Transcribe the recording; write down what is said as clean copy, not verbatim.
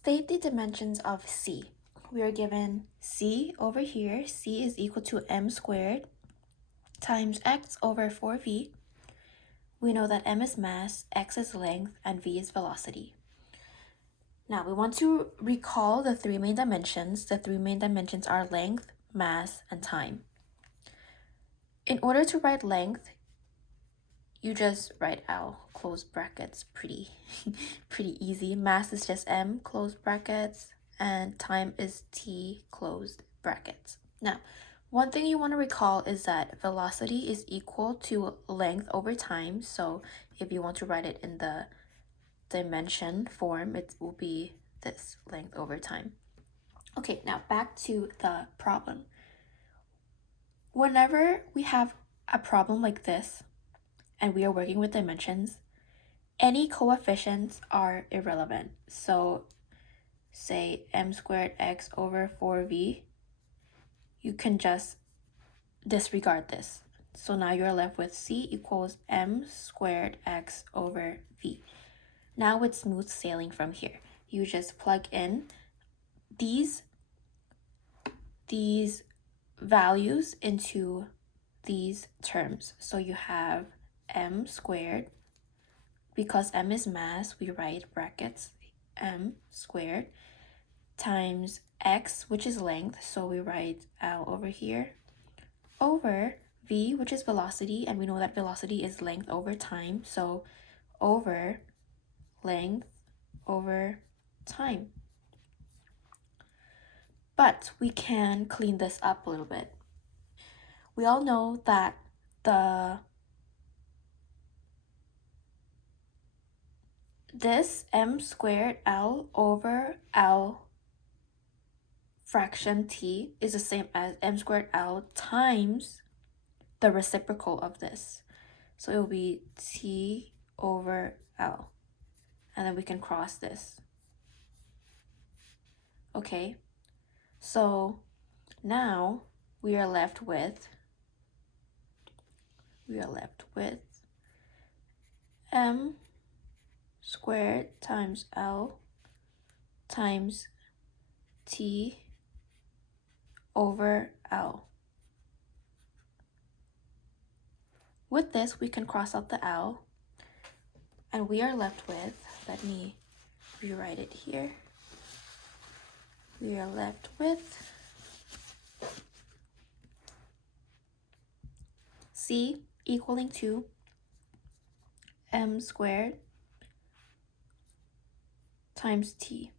State the dimensions of C. We are given C over here. C is equal to m squared times x over 4v. We know that m is mass, x is length, and v is velocity. Now we want to recall the three main dimensions. The three main dimensions are length, mass, and time. In order to write length, you just write L, close brackets, pretty easy. Mass is just m, close brackets, and time is t, closed brackets. Now, one thing you want to recall is that velocity is equal to length over time. So if you want to write it in the dimension form, it will be this, length over time. Okay, now back to the problem. Whenever we have a problem like this, and we are working with dimensions, any coefficients are irrelevant. So say m squared x over 4v, you can just disregard this. So now you're left with c equals m squared x over v. Now it's smooth sailing from here. You just plug in these values into these terms. So you have m squared, because m is mass, we write brackets m squared, times x, which is length, so we write L over here, over v, which is velocity, and we know that velocity is length over time, so over length over time. But we can clean this up a little bit. We all know that this m squared L over L fraction t is the same as m squared L times the reciprocal of this. So it will be t over L. And then we can cross this. Okay, so now we are left with m squared times L times t over L. With this, we can cross out the L, and we are left with, let me rewrite it here. We are left with C equaling to m squared times t.